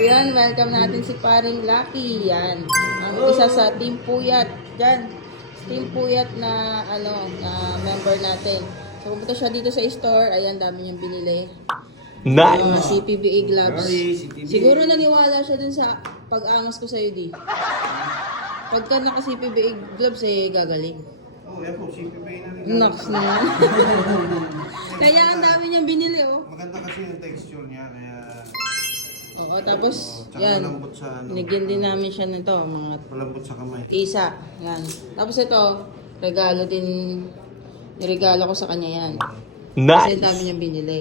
Yan, welcome natin si paring Lucky. Yan. Ang isa sa Team Puyat. Yan. Team Puyat na, member natin. So, pumunta siya dito sa store. Ayan, dami niyang binili. Nice! Mga CPBA gloves. CPBA. Siguro naniwala siya dun sa pag-angas ko sa'yo, di. Pagka naka-CPBA gloves, gagaling. Oh, yan po, CPBA na rin. Naks na. Kaya ang dami niyang binili, oh. Maganda kasi yung texture niya, kaya... Oo, tapos, tsaka yan. malambot sa ano. Binigyan din namin siya nito, mga Malambot sa kamay. isa. Yan. Tapos ito, regalo din. Niregalo ko sa kanya yan. Kasi ang dami Nice! niyang binili.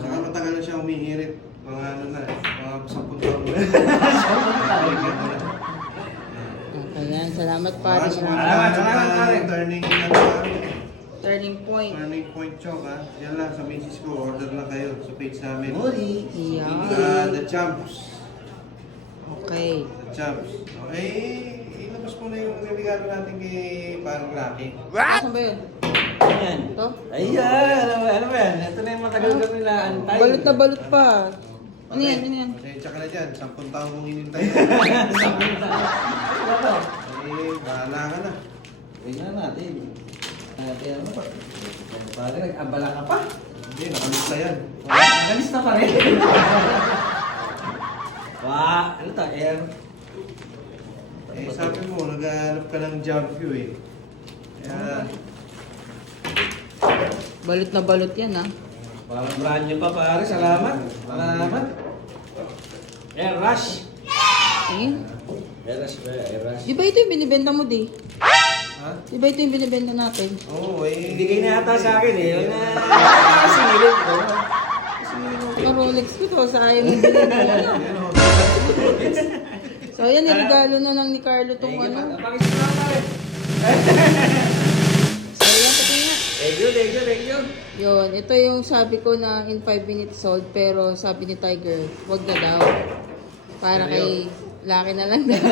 Saka matagal na siya umihirit. Mga ano na, mga 10 taon na. Okay, yan. Salamat pare. Salamat, pare. Turning point. Turning point chok, ha. Yan lang sa misis ko. Order lang kayo sa page namin. Yan. The Champs. Okay. The Champs. Okay, ilabas mo na yung regalo natin kay Parang Lucky. Saan ba yun? Ayan. Ito? Ayan, ano ba yan? Ito na yung matagal ko nila antay. Balot na balot pa. Ano yan? Ano yan? Pasensya ka na dyan. 10 taon mong hinintay. Ano? Bahala ka na. Tingnan natin. Natin ano pa? Pare, nag-abala ka pa? Hindi, nakalista yan. Nakalista pa rin. Wah, ano ta? Air. Sabi mo, naghahanap ka ng jump view eh. Kaya, Balot na balot yan, ha? Parang brand new pa pare. Salamat. Salamat. Air Rush. Eh? Air Rush ba? Air Rush. Di ba ito yung binibenta mo, di? ha? Di ba ito yung binibenta natin? Oo, eh. Bigay na yata sa akin eh. Yun na. Singilin ko. Ang Rolex ko to, sayang yung binibenta mo. Ano? So, yan, niregalo na lang ni Carlo tong ano. Pakisama pare. So, yan, pati nga. Thank you, thank you, thank you. Yun, ito yung sabi ko na in 5 minutes sold, pero sabi ni Tiger, wag na daw. Para kay Lucky na lang daw.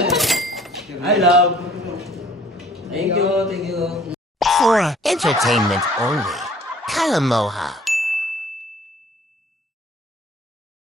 I love. Thank you, thank you. For entertainment only. Kalamoha.